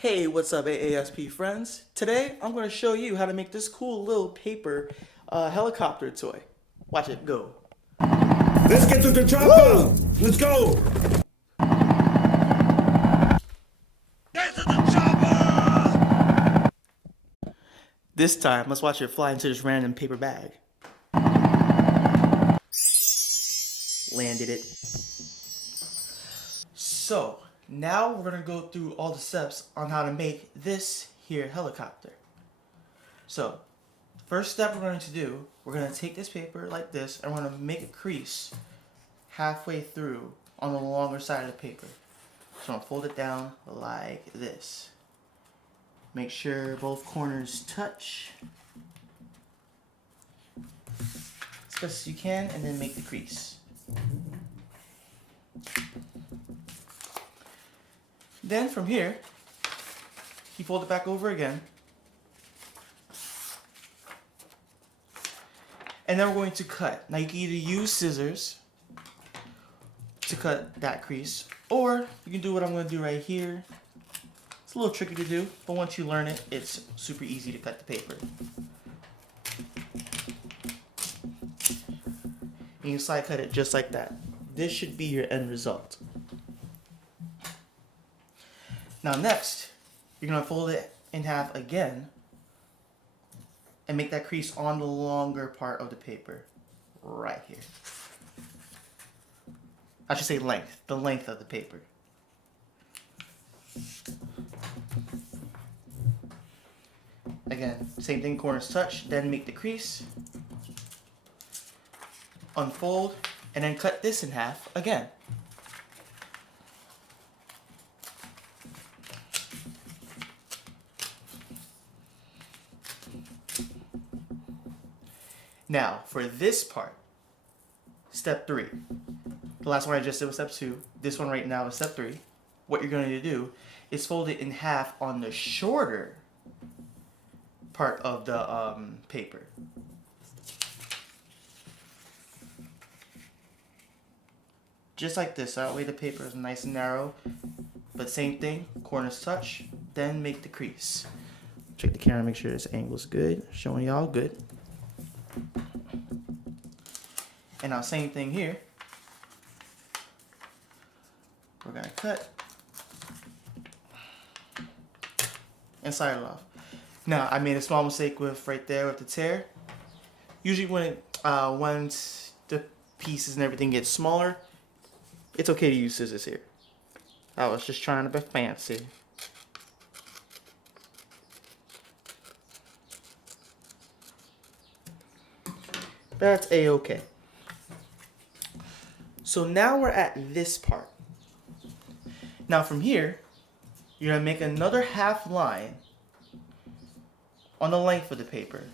Hey, what's up AASP friends? Today I'm going to show you how to make this cool little paper helicopter toy. Watch it go. Let's get to the chopper. Let's go. Get to the chopper. This time, let's watch it fly into this random paper bag. Landed it. So, now we're going to go through all the steps on how to make this here helicopter. So, first step we're going to do, we're going to take this paper like this and we're going to make a crease halfway through on the longer side of the paper. So I'm going to fold it down like this. Make sure both corners touch as best as you can, and then make the crease. Then from here, you fold it back over again. And then we're going to cut. Now you can either use scissors to cut that crease, or you can do what I'm going to do right here. It's a little tricky to do, but once you learn it, it's super easy to cut the paper. And you slide cut it just like that. This should be your end result. Now next, you're going to fold it in half again and make that crease on the longer part of the paper right here. I should say length, the length of the paper. Again, same thing, corners touch, then make the crease, unfold, and then cut this in half again. Now, for this part, step 3. The last one I just did was step 2. This one right now is step 3. What you're going to do is fold it in half on the shorter part of the paper. Just like this. That way the paper is nice and narrow. But same thing, corners touch, then make the crease. Check the camera, make sure this angle's good. Showing y'all good. And now same thing here. We're gonna cut and slide it off. Now I made a small mistake with right there with the tear. Usually when it once the pieces and everything gets smaller, it's okay to use scissors here. I was just trying to be fancy. That's a-okay. So now we're at this part. Now from here, you're going to make another half line on the length of the paper.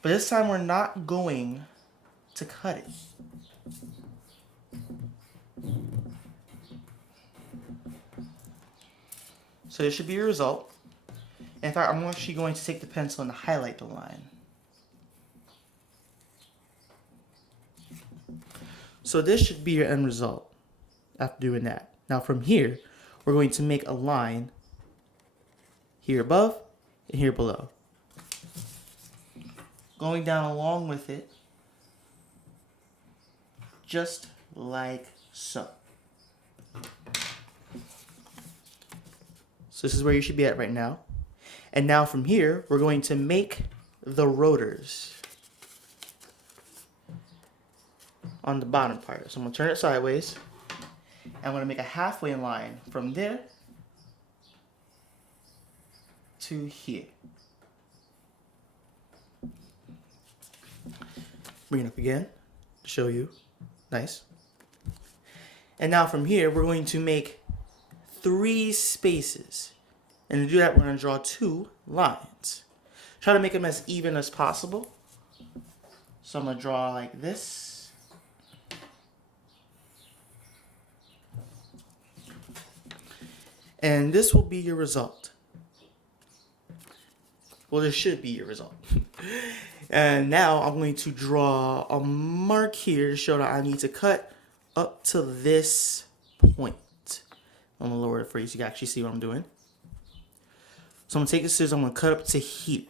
But this time we're not going to cut it. So this should be your result. In fact, I'm actually going to take the pencil and highlight the line. So this should be your end result after doing that. Now from here, we're going to make a line here above and here below. Going down along with it, just like so. So this is where you should be at right now. And now from here, we're going to make the rotors on the bottom part. So I'm going to turn it sideways. I'm going to make a halfway line from there to here. Bring it up again to show you. Nice. And now from here, we're going to make 3 spaces. And to do that, we're going to draw 2 lines. Try to make them as even as possible. So I'm going to draw like this. And this will be your result. Well, this should be your result. And now I'm going to draw a mark here to show that I need to cut up to this point. I'm going to lower it for you so you can actually see what I'm doing. So I'm going to take the scissors, I'm going to cut up to here.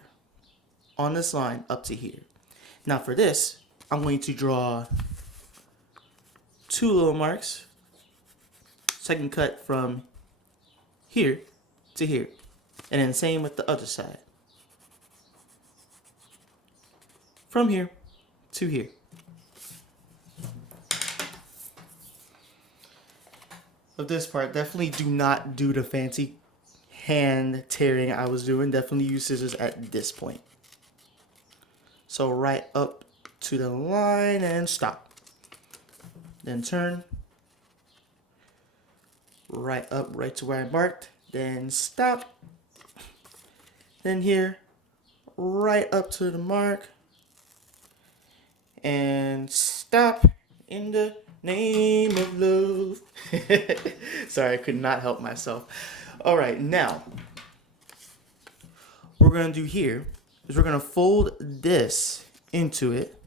On this line, up to here. Now for this, I'm going to draw 2 little marks. So I can cut from here to here. And then same with the other side. From here to here. Of this part, definitely do not do the fancy hand tearing I was doing. Definitely use scissors at this point. So right up to the line and stop. Then turn. Right up, right to where I marked. Then stop. Then here, right up to the mark. And stop in the name of love. Sorry, I could not help myself. Alright, now, what we're going to do here is we're going to fold this into it.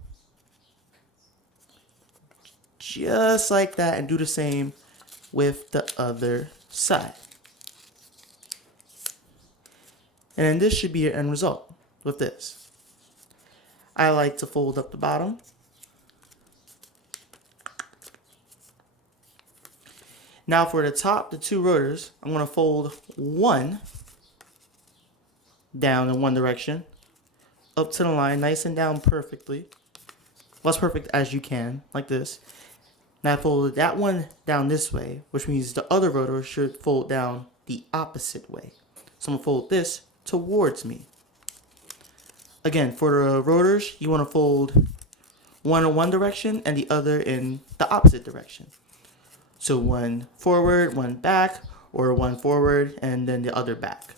Just like that, and do the same with the other side. And then this should be your end result with this. I like to fold up the bottom. Now for the top, the 2 rotors, I'm going to fold one down in one direction, up to the line, nice and down perfectly. Well, as perfect as you can, like this. Now I folded that one down this way, which means the other rotor should fold down the opposite way. So I'm going to fold this towards me. Again, for the rotors, you want to fold one in one direction and the other in the opposite direction. So one forward, one back, or one forward and then the other back.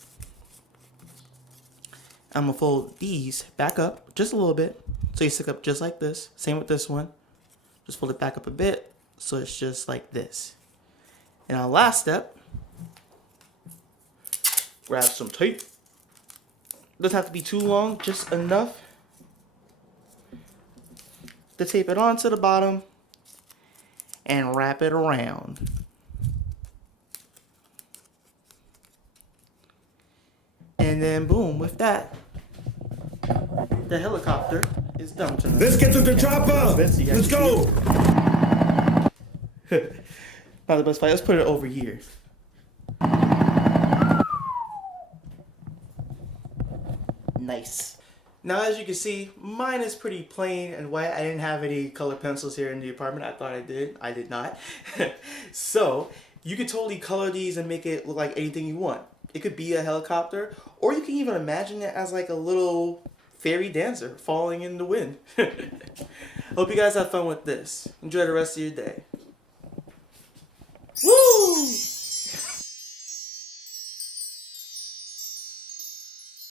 I'm going to fold these back up just a little bit. So you stick up just like this. Same with this one. Just fold it back up a bit so it's just like this. And our last step, grab some tape. Doesn't have to be too long, just enough to tape it onto the bottom and wrap it around. And then boom, with that, the helicopter is done tonight. Let's get to the chopper. Let's go. Not the best fight. Let's put it over here. Nice. Now as you can see, mine is pretty plain and white. I didn't have any color pencils here in the apartment. I thought I did. I did not. So you could totally color these and make it look like anything you want. It could be a helicopter, or you can even imagine it as like a little fairy dancer falling in the wind. Hope you guys have fun with this. Enjoy the rest of your day.